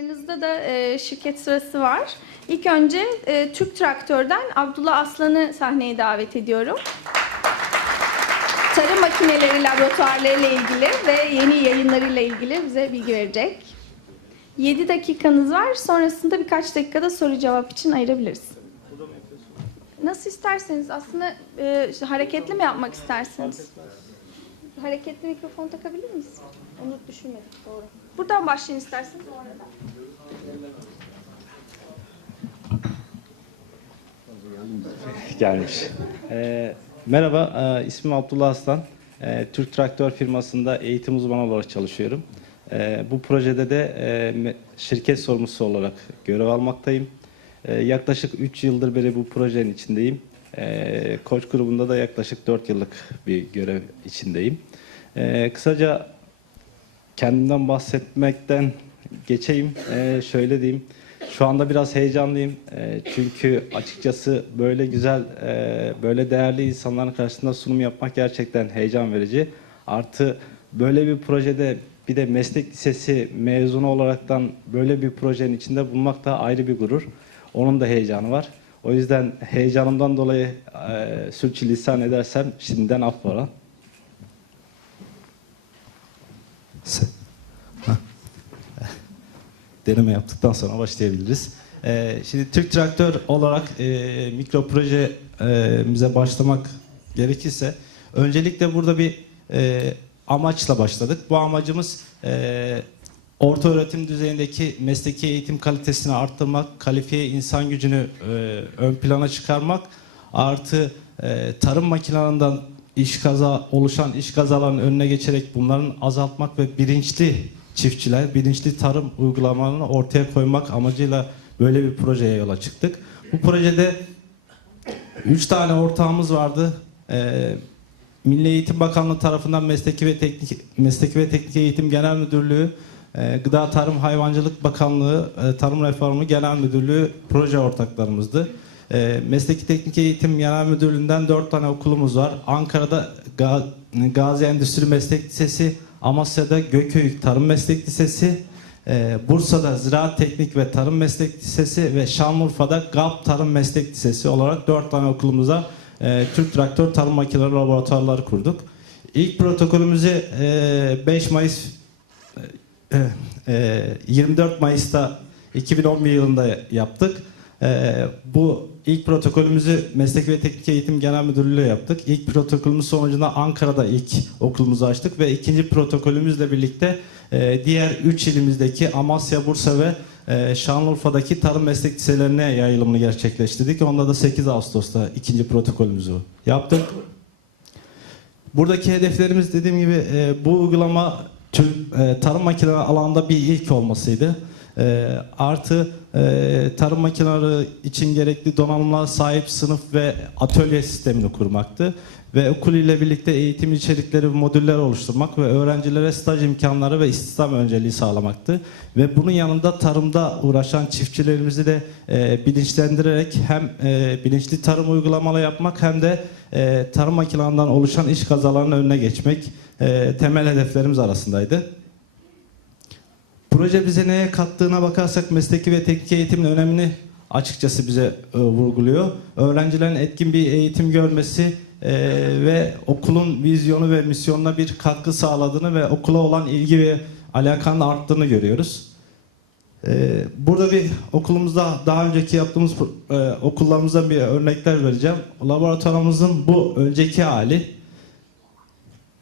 Ekranlarınızda da e, şirket sırası var. İlk önce e, Türk Traktör'den Abdullah Aslan'ı sahneye davet ediyorum. Tarım makineleri laboratuvarlarıyla ilgili ve yeni yayınlarıyla ilgili bize bilgi verecek. 7 dakikanız var. Sonrasında birkaç dakikada soru cevap için ayırabiliriz. Nasıl isterseniz aslında e, işte hareketli mi yapmak isterseniz? Hareketli mikrofon takabilir miyiz? Onu düşünmedik doğru. Buradan başlayın isterseniz gelmiş. Ee, merhaba, e, ismim Abdullah Aslan. Ee, Türk Traktör firmasında eğitim uzmanı olarak çalışıyorum. Ee, bu projede de e, şirket sorumlusu olarak görev almaktayım. Ee, yaklaşık 3 yıldır beri bu projenin içindeyim. Ee, Koç grubunda da yaklaşık 4 yıllık bir görev içindeyim. Ee, kısaca kendimden bahsetmekten geçeyim. Ee, şöyle diyeyim. Şu anda biraz heyecanlıyım. Ee, çünkü açıkçası böyle güzel, e, böyle değerli insanların karşısında sunum yapmak gerçekten heyecan verici. Artı böyle bir projede bir de meslek lisesi mezunu olaraktan böyle bir projenin içinde bulunmak da ayrı bir gurur. Onun da heyecanı var. O yüzden heyecanımdan dolayı e, sürçülisan edersem şimdiden affola. Deneme yaptıktan sonra başlayabiliriz. Ee, şimdi Türk Traktör olarak e, mikro projemize başlamak gerekirse öncelikle burada bir e, amaçla başladık. Bu amacımız e, orta öğretim düzeyindeki mesleki eğitim kalitesini arttırmak, kalifiye insan gücünü e, ön plana çıkarmak, artı e, tarım makinelerinden iş kaza oluşan iş kazalarının önüne geçerek bunların azaltmak ve bilinçli çiftçiler, bilinçli tarım uygulamalarını ortaya koymak amacıyla böyle bir projeye yola çıktık. Bu projede üç tane ortağımız vardı. Ee, Milli Eğitim Bakanlığı tarafından Mesleki ve Teknik Mesleki ve Teknik Eğitim Genel Müdürlüğü, e, Gıda Tarım Hayvancılık Bakanlığı, e, Tarım Reformu Genel Müdürlüğü proje ortaklarımızdı. E, Mesleki Teknik Eğitim Genel Müdürlüğü'nden dört tane okulumuz var. Ankara'da Ga- Gazi Endüstri Meslek Lisesi, Amasya'da Gököyük Tarım Meslek Lisesi, e, Bursa'da Ziraat Teknik ve Tarım Meslek Lisesi ve Şanlıurfa'da GAP Tarım Meslek Lisesi olarak dört tane okulumuza e, Türk Traktör Tarım Makineleri Laboratuvarları kurduk. İlk protokolümüzü e, 5 Mayıs e, e, 24 Mayıs'ta 2011 yılında yaptık. Bu ilk protokolümüzü Meslek ve Teknik Eğitim Genel Müdürlüğü yaptık. İlk protokolümüz sonucunda Ankara'da ilk okulumuzu açtık ve ikinci protokolümüzle birlikte e, diğer 3 ilimizdeki Amasya, Bursa ve e, Şanlıurfa'daki tarım meslek liselerine yayılımını gerçekleştirdik. Onda da 8 Ağustos'ta ikinci protokolümüzü yaptık. Buradaki hedeflerimiz dediğim gibi e, bu uygulama tüm e, tarım makineleri alanında bir ilk olmasıydı. E, artı e, tarım makineleri için gerekli donanımlara sahip sınıf ve atölye sistemini kurmaktı. Ve okul ile birlikte eğitim içerikleri ve modüller oluşturmak ve öğrencilere staj imkanları ve istihdam önceliği sağlamaktı. Ve bunun yanında tarımda uğraşan çiftçilerimizi de e, bilinçlendirerek hem e, bilinçli tarım uygulamalı yapmak hem de e, tarım makinelerinden oluşan iş kazalarının önüne geçmek e, temel hedeflerimiz arasındaydı. Proje bize neye kattığına bakarsak mesleki ve teknik eğitimin önemini açıkçası bize e, vurguluyor. Öğrencilerin etkin bir eğitim görmesi e, ve okulun vizyonu ve misyonuna bir katkı sağladığını ve okula olan ilgi ve alakanın arttığını görüyoruz. E, burada bir okulumuzda daha önceki yaptığımız e, okullarımızdan bir örnekler vereceğim. Laboratuvarımızın bu önceki hali.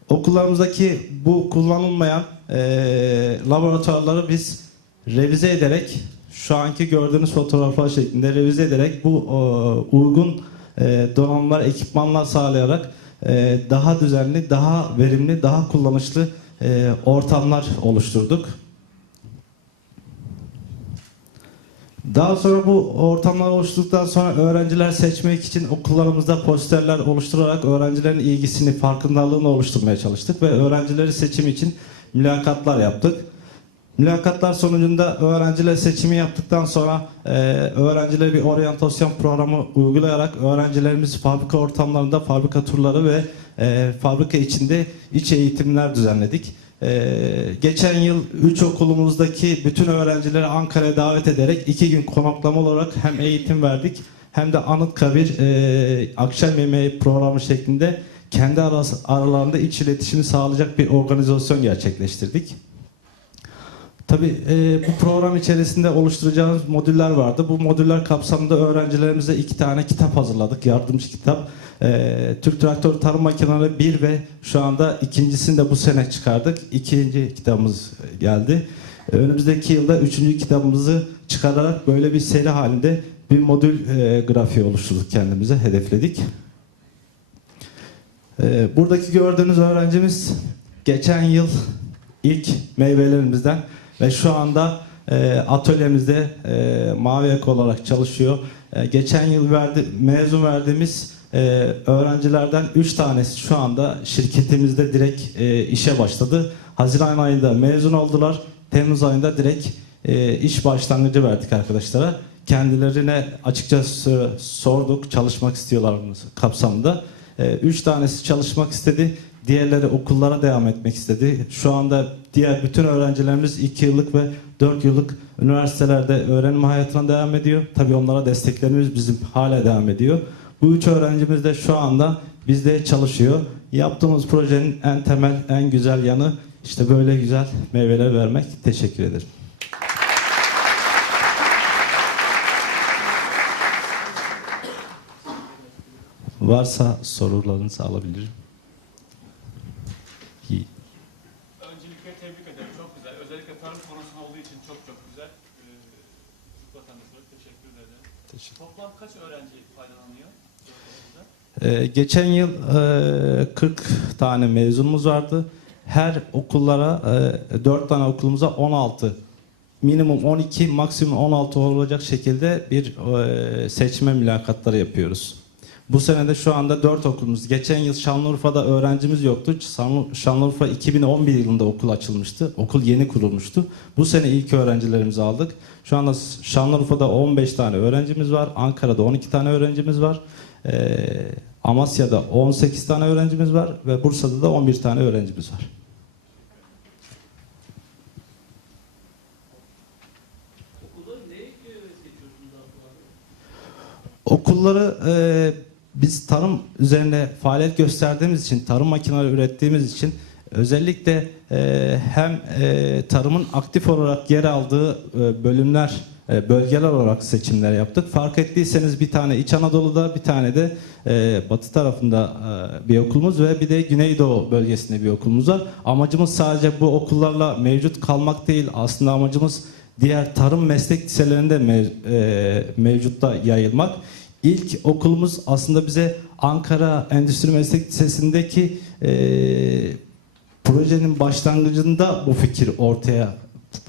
Okullarımızdaki bu kullanılmayan e, laboratuvarları biz revize ederek şu anki gördüğünüz fotoğraflar şeklinde revize ederek bu e, uygun e, donanımlar, ekipmanlar sağlayarak e, daha düzenli, daha verimli, daha kullanışlı e, ortamlar oluşturduk. Daha sonra bu ortamlar oluşturduktan sonra öğrenciler seçmek için okullarımızda posterler oluşturarak öğrencilerin ilgisini, farkındalığını oluşturmaya çalıştık ve öğrencileri seçim için mülakatlar yaptık. Mülakatlar sonucunda öğrenciler seçimi yaptıktan sonra e, öğrencilere bir oryantasyon programı uygulayarak öğrencilerimiz fabrika ortamlarında fabrika turları ve e, fabrika içinde iç eğitimler düzenledik. Ee, geçen yıl 3 okulumuzdaki bütün öğrencileri Ankara'ya davet ederek 2 gün konaklama olarak hem eğitim verdik hem de Anıtkabir e, akşam yemeği programı şeklinde kendi aralarında iç iletişimi sağlayacak bir organizasyon gerçekleştirdik. Tabii e, bu program içerisinde oluşturacağımız modüller vardı. Bu modüller kapsamında öğrencilerimize iki tane kitap hazırladık. Yardımcı kitap. E, Türk Traktör Tarım Makineleri 1 ve şu anda ikincisini de bu sene çıkardık. İkinci kitabımız geldi. Önümüzdeki yılda üçüncü kitabımızı çıkararak böyle bir seri halinde bir modül e, grafiği oluşturduk kendimize, hedefledik. E, buradaki gördüğünüz öğrencimiz geçen yıl ilk meyvelerimizden ve şu anda e, atölyemizde e, mavi ek olarak çalışıyor. E, geçen yıl verdi, mezun verdiğimiz e, öğrencilerden 3 tanesi şu anda şirketimizde direkt e, işe başladı. Haziran ayında mezun oldular. Temmuz ayında direkt e, iş başlangıcı verdik arkadaşlara. Kendilerine açıkçası sorduk çalışmak istiyorlar mı kapsamında. E, üç tanesi çalışmak istedi. Diğerleri okullara devam etmek istedi. Şu anda diğer bütün öğrencilerimiz 2 yıllık ve 4 yıllık üniversitelerde öğrenim hayatına devam ediyor. Tabii onlara desteklerimiz bizim hala devam ediyor. Bu üç öğrencimiz de şu anda bizde çalışıyor. Yaptığımız projenin en temel, en güzel yanı işte böyle güzel meyveler vermek. Teşekkür ederim. Varsa sorularınızı alabilirim. Öncelikle tebrik ederim. Çok güzel. Özellikle tarım konusunda olduğu için çok çok güzel. Ee, vatandaşlara teşekkür ederim. Teşekkür Toplam kaç öğrenci faydalanıyor? Ee, geçen yıl e, 40 tane mezunumuz vardı. Her okullara, e, 4 tane okulumuza 16, minimum 12, maksimum 16 olacak şekilde bir e, seçme mülakatları yapıyoruz. Bu sene de şu anda 4 okulumuz. Geçen yıl Şanlıurfa'da öğrencimiz yoktu. Şanlı- Şanlıurfa 2011 yılında okul açılmıştı. Okul yeni kurulmuştu. Bu sene ilk öğrencilerimizi aldık. Şu anda Şanlıurfa'da 15 tane öğrencimiz var. Ankara'da 12 tane öğrencimiz var. Ee, Amasya'da 18 tane öğrencimiz var ve Bursa'da da 11 tane öğrencimiz var. Okulları e, biz tarım üzerine faaliyet gösterdiğimiz için, tarım makineleri ürettiğimiz için özellikle e, hem e, tarımın aktif olarak yer aldığı e, bölümler, e, bölgeler olarak seçimler yaptık. Fark ettiyseniz bir tane İç Anadolu'da, bir tane de e, batı tarafında e, bir okulumuz ve bir de Güneydoğu bölgesinde bir okulumuz var. Amacımız sadece bu okullarla mevcut kalmak değil, aslında amacımız diğer tarım meslek liselerinde mev- e, mevcutta yayılmak. İlk okulumuz aslında bize Ankara Endüstri Meslek Lisesi'ndeki e, projenin başlangıcında bu fikir ortaya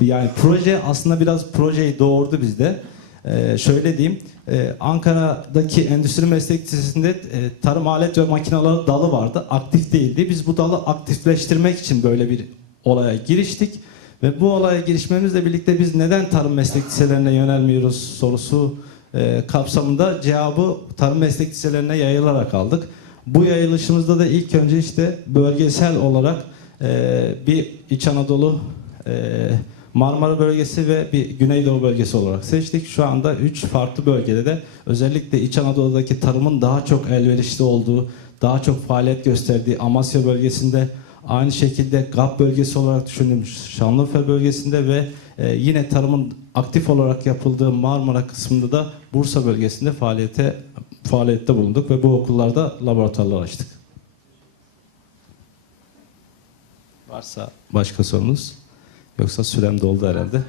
yani proje aslında biraz projeyi doğurdu bizde. E, şöyle diyeyim e, Ankara'daki Endüstri Meslek Lisesi'nde e, tarım alet ve makineleri dalı vardı. Aktif değildi. Biz bu dalı aktifleştirmek için böyle bir olaya giriştik. Ve bu olaya girişmemizle birlikte biz neden tarım meslek liselerine yönelmiyoruz sorusu e, kapsamında cevabı tarım meslek liselerine yayılarak aldık. Bu yayılışımızda da ilk önce işte bölgesel olarak e, bir İç Anadolu, e, Marmara bölgesi ve bir Güneydoğu bölgesi olarak seçtik. Şu anda 3 farklı bölgede de özellikle İç Anadolu'daki tarımın daha çok elverişli olduğu, daha çok faaliyet gösterdiği Amasya bölgesinde Aynı şekilde GAP bölgesi olarak düşündüğümüz Şanlıurfa bölgesinde ve e, yine tarımın aktif olarak yapıldığı Marmara kısmında da Bursa bölgesinde faaliyete faaliyette bulunduk ve bu okullarda laboratuvarlar açtık. Varsa başka sorunuz? Yoksa sürem doldu herhalde.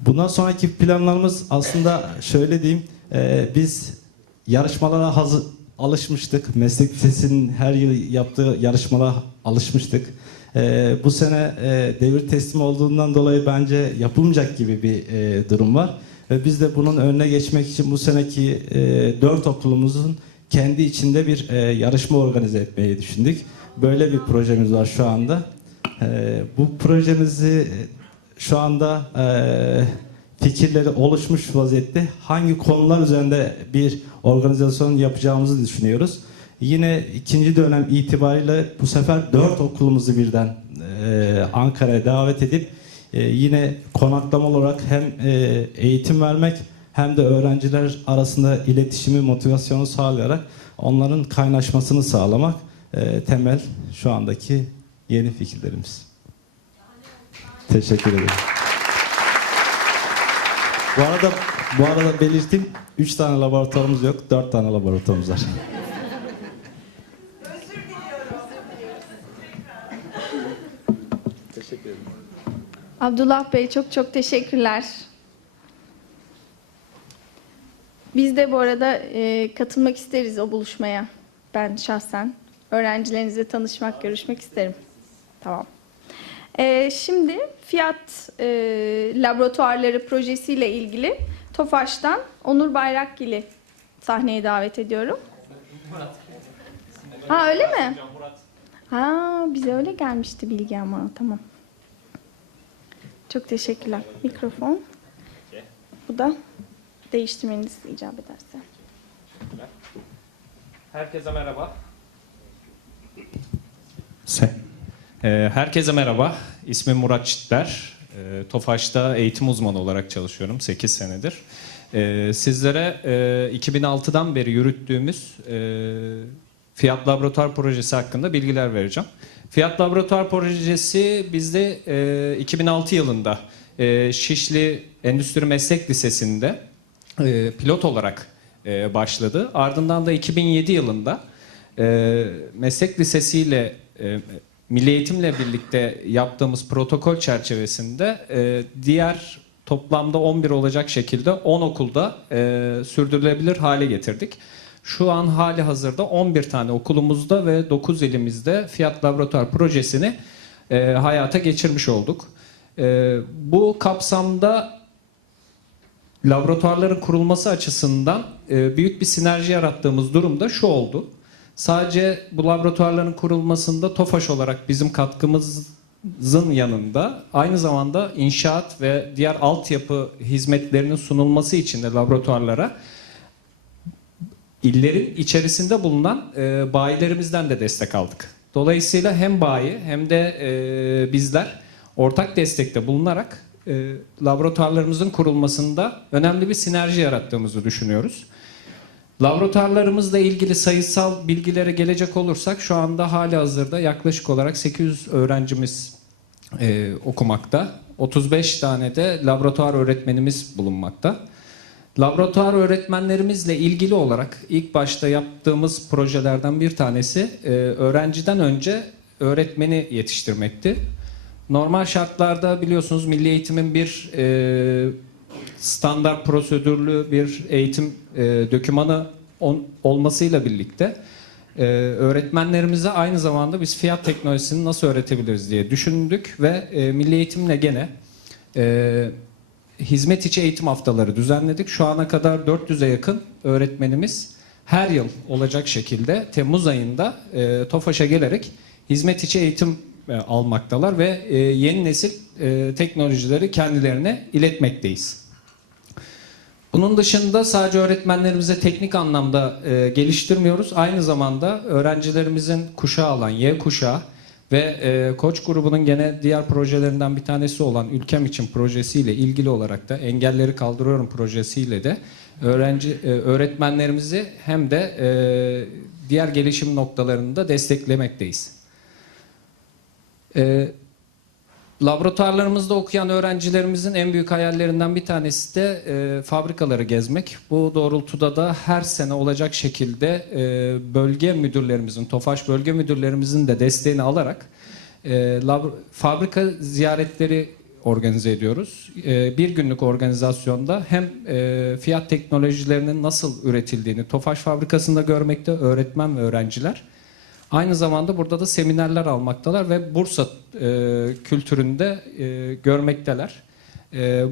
Bundan sonraki planlarımız aslında şöyle diyeyim. e, biz yarışmalara hazır alışmıştık. Meslek lisesinin her yıl yaptığı yarışmalara alışmıştık. E, bu sene e, devir teslim olduğundan dolayı bence yapılmayacak gibi bir e, durum var. Ve biz de bunun önüne geçmek için bu seneki e, dört okulumuzun kendi içinde bir e, yarışma organize etmeyi düşündük. Böyle bir projemiz var şu anda. E, bu projemizi şu anda e, fikirleri oluşmuş vaziyette hangi konular üzerinde bir organizasyon yapacağımızı düşünüyoruz. Yine ikinci dönem itibariyle bu sefer dört okulumuzu birden e, Ankara'ya davet edip e, yine konaklama olarak hem e, eğitim vermek hem de öğrenciler arasında iletişimi, motivasyonu sağlayarak onların kaynaşmasını sağlamak e, temel şu andaki yeni fikirlerimiz. Teşekkür ederim. Bu arada bu arada belirteyim 3 tane laboratuvarımız yok, 4 tane laboratuvarımız var. Abdullah Bey çok çok teşekkürler. Biz de bu arada e, katılmak isteriz o buluşmaya. Ben şahsen öğrencilerinizle tanışmak, görüşmek isterim. Tamam. E, şimdi fiyat e, laboratuvarları projesiyle ilgili TOFAŞ'tan Onur Bayrakgil'i sahneye davet ediyorum. Ha öyle mi? Ha bize öyle gelmişti bilgi ama tamam. Çok teşekkürler. Mikrofon. Bu da değiştirmeniz icap ederse. Herkese merhaba. Se. Ee, herkese merhaba. İsmim Murat Çitler. Ee, TOFAŞ'ta eğitim uzmanı olarak çalışıyorum 8 senedir. Ee, sizlere e, 2006'dan beri yürüttüğümüz e, Fiyat Laboratuvar Projesi hakkında bilgiler vereceğim. Fiyat Laboratuvar Projesi bizde e, 2006 yılında e, Şişli Endüstri Meslek Lisesi'nde e, pilot olarak e, başladı. Ardından da 2007 yılında e, meslek lisesiyle e, Milli Eğitimle birlikte yaptığımız protokol çerçevesinde e, diğer toplamda 11 olacak şekilde 10 okulda e, sürdürülebilir hale getirdik. Şu an hali hazırda 11 tane okulumuzda ve 9 ilimizde fiyat laboratuvar projesini e, hayata geçirmiş olduk. E, bu kapsamda laboratuvarların kurulması açısından e, büyük bir sinerji yarattığımız durumda şu oldu. Sadece bu laboratuvarların kurulmasında TOFAŞ olarak bizim katkımızın yanında aynı zamanda inşaat ve diğer altyapı hizmetlerinin sunulması için de laboratuvarlara illerin içerisinde bulunan e, bayilerimizden de destek aldık. Dolayısıyla hem bayi hem de e, bizler ortak destekte bulunarak e, laboratuvarlarımızın kurulmasında önemli bir sinerji yarattığımızı düşünüyoruz. Laboratuvarlarımızla ilgili sayısal bilgilere gelecek olursak şu anda hali hazırda yaklaşık olarak 800 öğrencimiz e, okumakta. 35 tane de laboratuvar öğretmenimiz bulunmakta. Laboratuvar öğretmenlerimizle ilgili olarak ilk başta yaptığımız projelerden bir tanesi e, öğrenciden önce öğretmeni yetiştirmekti. Normal şartlarda biliyorsunuz milli eğitimin bir e, standart prosedürlü bir eğitim e, dokümanı on- olmasıyla birlikte e, öğretmenlerimize aynı zamanda biz fiyat teknolojisini nasıl öğretebiliriz diye düşündük ve e, milli eğitimle gene e, hizmet içi eğitim haftaları düzenledik. Şu ana kadar 400'e yakın öğretmenimiz her yıl olacak şekilde Temmuz ayında e, TOFAŞ'a gelerek hizmet içi eğitim e, almaktalar ve e, yeni nesil e, teknolojileri kendilerine iletmekteyiz. Bunun dışında sadece öğretmenlerimize teknik anlamda e, geliştirmiyoruz. Aynı zamanda öğrencilerimizin kuşağı alan Y kuşağı ve e, Koç grubunun gene diğer projelerinden bir tanesi olan Ülkem için projesiyle ilgili olarak da Engelleri Kaldırıyorum projesiyle de öğrenci e, öğretmenlerimizi hem de e, diğer gelişim noktalarında desteklemekteyiz. E, Laboratuvarlarımızda okuyan öğrencilerimizin en büyük hayallerinden bir tanesi de e, fabrikaları gezmek. Bu doğrultuda da her sene olacak şekilde e, bölge müdürlerimizin, TOFAŞ bölge müdürlerimizin de desteğini alarak e, fabrika ziyaretleri organize ediyoruz. E, bir günlük organizasyonda hem e, fiyat teknolojilerinin nasıl üretildiğini TOFAŞ fabrikasında görmekte öğretmen ve öğrenciler. Aynı zamanda burada da seminerler almaktalar ve Bursa e, kültüründe e, görmekteler. E,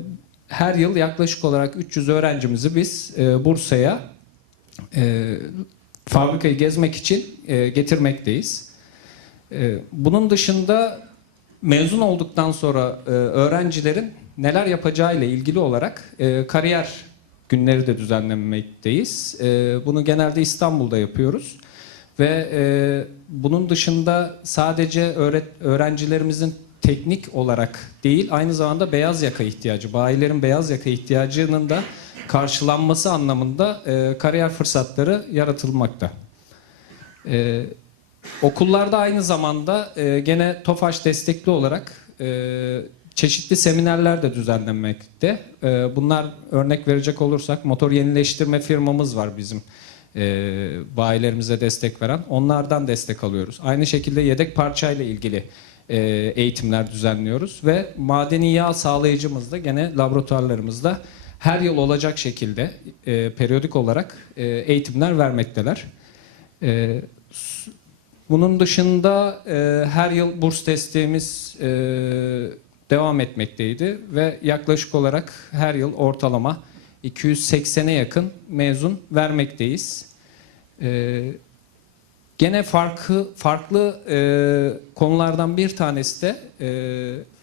her yıl yaklaşık olarak 300 öğrencimizi biz e, Bursa'ya e, fabrikayı gezmek için e, getirmekteyiz. E, bunun dışında mezun olduktan sonra e, öğrencilerin neler yapacağı ile ilgili olarak e, kariyer günleri de düzenlemekteyiz. E, bunu genelde İstanbul'da yapıyoruz. Ve e, bunun dışında sadece öğret- öğrencilerimizin teknik olarak değil aynı zamanda beyaz yaka ihtiyacı, bayilerin beyaz yaka ihtiyacının da karşılanması anlamında e, kariyer fırsatları yaratılmakta. E, okullarda aynı zamanda e, gene TOFAŞ destekli olarak e, çeşitli seminerler de düzenlenmekte. E, bunlar örnek verecek olursak motor yenileştirme firmamız var bizim e, bayilerimize destek veren. Onlardan destek alıyoruz. Aynı şekilde yedek parçayla ilgili e, eğitimler düzenliyoruz ve madeni yağ sağlayıcımız da gene laboratuvarlarımızda her yıl olacak şekilde e, periyodik olarak e, eğitimler vermekteler. E, bunun dışında e, her yıl burs desteğimiz e, devam etmekteydi ve yaklaşık olarak her yıl ortalama 280'e yakın mezun vermekteyiz. E, gene farklı farklı e, konulardan bir tanesi de e,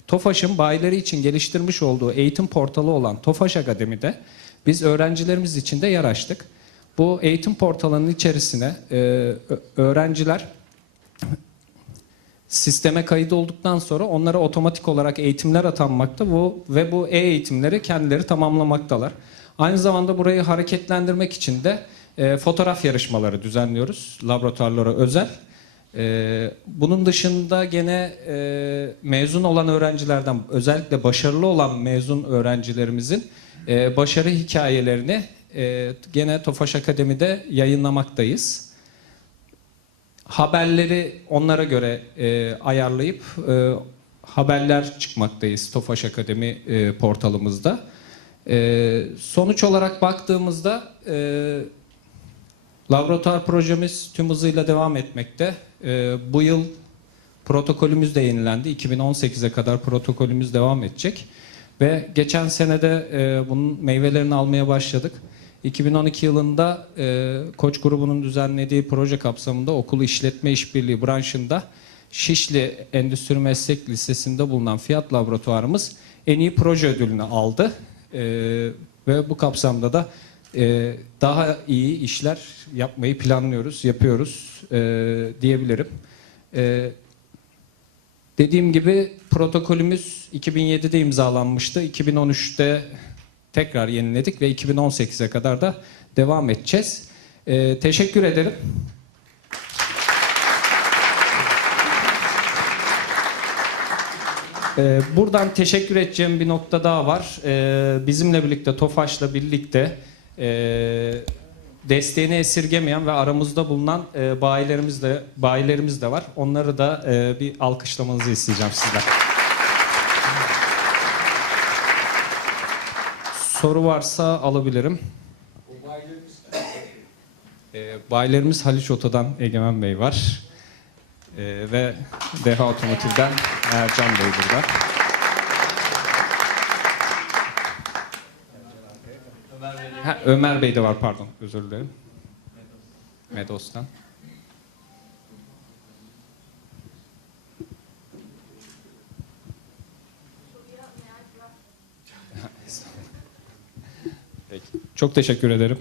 TOFAŞ'ın bayileri için geliştirmiş olduğu eğitim portalı olan TOFAŞ Akademi'de biz öğrencilerimiz için de yer açtık. Bu eğitim portalının içerisine e, öğrenciler sisteme kayıt olduktan sonra onlara otomatik olarak eğitimler atanmakta bu ve bu e-eğitimleri kendileri tamamlamaktalar. Aynı zamanda burayı hareketlendirmek için de e, fotoğraf yarışmaları düzenliyoruz laboratuvarlara özel. E, bunun dışında gene e, mezun olan öğrencilerden özellikle başarılı olan mezun öğrencilerimizin e, başarı hikayelerini e, gene Tofaş Akademi'de yayınlamaktayız haberleri onlara göre e, ayarlayıp e, haberler çıkmaktayız Tofaş Akademi e, portalımızda. E, sonuç olarak baktığımızda e, laboratuvar projemiz tüm hızıyla devam etmekte. E, bu yıl protokolümüz de yenilendi. 2018'e kadar protokolümüz devam edecek. Ve geçen senede e, bunun meyvelerini almaya başladık. 2012 yılında e, Koç grubunun düzenlediği proje kapsamında okul işletme işbirliği branşında Şişli Endüstri Meslek Lisesi'nde bulunan Fiyat Laboratuvarımız en iyi proje ödülünü aldı. E, ve bu kapsamda da e, daha iyi işler yapmayı planlıyoruz, yapıyoruz e, diyebilirim. E, Dediğim gibi protokolümüz 2007'de imzalanmıştı. 2013'te tekrar yeniledik ve 2018'e kadar da devam edeceğiz. Ee, teşekkür ederim. Ee, buradan teşekkür edeceğim bir nokta daha var. Ee, bizimle birlikte, TOFAŞ'la birlikte e, desteğini esirgemeyen ve aramızda bulunan bayilerimiz de bayilerimiz de var. Onları da bir alkışlamanızı isteyeceğim sizden. Soru varsa alabilirim. E, bayilerimiz Haliç Oto'dan Egemen Bey var. E, ve Deha Otomotiv'den Ercan Bey burada. Ha, Ömer Bey de var pardon özür dilerim. Medos'tan. Peki. Çok teşekkür ederim.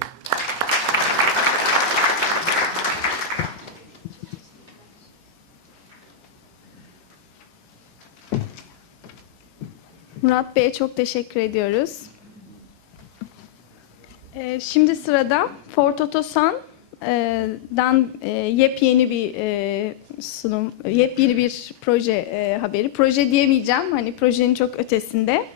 Murat Bey'e çok teşekkür ediyoruz. Ee, şimdi sırada Ford Otosan'dan e, yepyeni bir e, sunum, yepyeni bir proje e, haberi. Proje diyemeyeceğim, hani projenin çok ötesinde.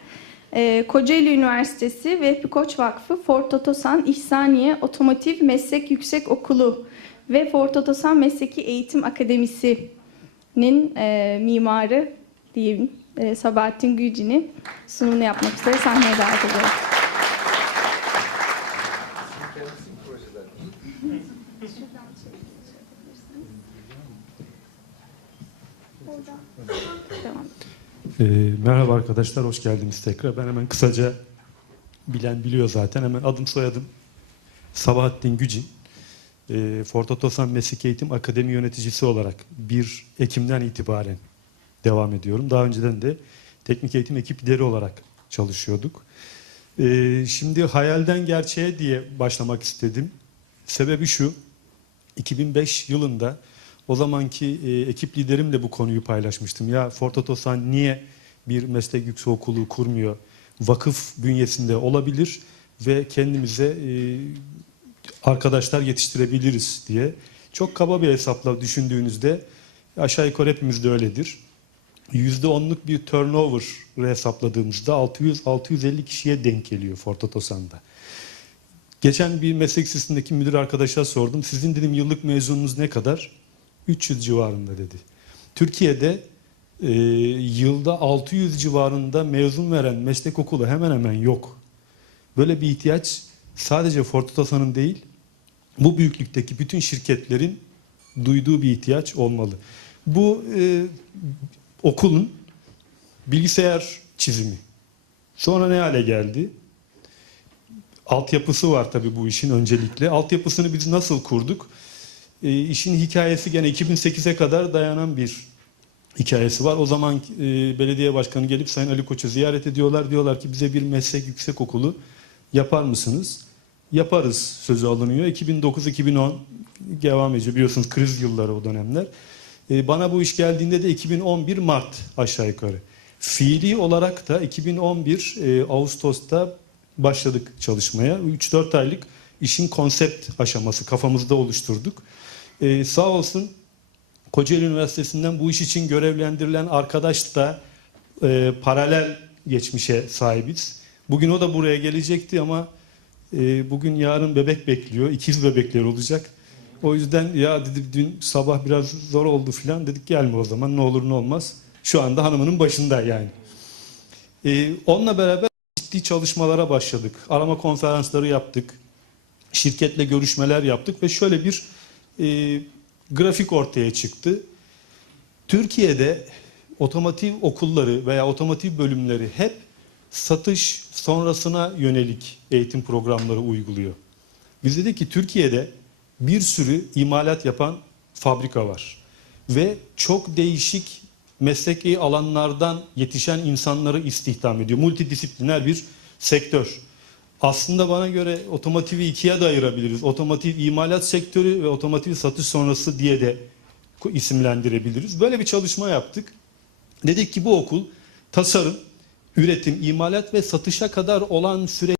E, Kocaeli Üniversitesi ve Vehbi Koç Vakfı Ford Otosan İhsaniye Otomotiv Meslek Yüksek Okulu ve Ford Otosan Mesleki Eğitim Akademisi'nin e, mimarı diyeyim e, Sabahattin Gülcin'i sunumunu yapmak üzere sahneye davet ediyorum. Ee, merhaba arkadaşlar, hoş geldiniz tekrar. Ben hemen kısaca bilen biliyor zaten. Hemen adım soyadım Sabahattin Gücin. Ee, Ford Otosan Meslek Eğitim Akademi yöneticisi olarak 1 Ekim'den itibaren devam ediyorum. Daha önceden de teknik eğitim ekip lideri olarak çalışıyorduk. Ee, şimdi hayalden gerçeğe diye başlamak istedim. Sebebi şu, 2005 yılında o zamanki e, ekip liderimle bu konuyu paylaşmıştım. Ya Ford Otosan niye bir meslek yüksek okulu kurmuyor? Vakıf bünyesinde olabilir ve kendimize e, arkadaşlar yetiştirebiliriz diye. Çok kaba bir hesapla düşündüğünüzde aşağı yukarı hepimiz de öyledir. %10'luk bir turnover hesapladığımızda 600-650 kişiye denk geliyor Ford Otosan'da. Geçen bir meslek lisesindeki müdür arkadaşa sordum. Sizin dedim yıllık mezununuz ne kadar? 300 civarında dedi. Türkiye'de e, yılda 600 civarında mezun veren meslek okulu hemen hemen yok. Böyle bir ihtiyaç sadece Ford Otosan'ın değil, bu büyüklükteki bütün şirketlerin duyduğu bir ihtiyaç olmalı. Bu e, okulun bilgisayar çizimi. Sonra ne hale geldi? Altyapısı var tabii bu işin öncelikle. Altyapısını biz nasıl kurduk? E, işin hikayesi gene 2008'e kadar dayanan bir hikayesi var. O zaman e, belediye başkanı gelip Sayın Ali Koç'u ziyaret ediyorlar. Diyorlar ki bize bir meslek yüksek okulu yapar mısınız? Yaparız sözü alınıyor. 2009-2010 devam ediyor. Biliyorsunuz kriz yılları o dönemler. E, bana bu iş geldiğinde de 2011 Mart aşağı yukarı. Fiili olarak da 2011 e, Ağustos'ta başladık çalışmaya. 3-4 aylık işin konsept aşaması kafamızda oluşturduk. E, sağ olsun Kocaeli Üniversitesi'nden bu iş için görevlendirilen arkadaş da e, paralel geçmişe sahibiz. Bugün o da buraya gelecekti ama e, bugün yarın bebek bekliyor. İkiz bebekler olacak. O yüzden ya dedi dün sabah biraz zor oldu filan dedik gelme o zaman ne olur ne olmaz. Şu anda hanımının başında yani. E, onunla beraber ciddi çalışmalara başladık. Arama konferansları yaptık. Şirketle görüşmeler yaptık ve şöyle bir e, grafik ortaya çıktı. Türkiye'de otomotiv okulları veya otomotiv bölümleri hep satış sonrasına yönelik eğitim programları uyguluyor. Biz dedik ki Türkiye'de bir sürü imalat yapan fabrika var. Ve çok değişik mesleki alanlardan yetişen insanları istihdam ediyor. Multidisipliner bir sektör. Aslında bana göre otomotivi ikiye de ayırabiliriz. Otomotiv imalat sektörü ve otomotiv satış sonrası diye de isimlendirebiliriz. Böyle bir çalışma yaptık. Dedik ki bu okul tasarım, üretim, imalat ve satışa kadar olan süreç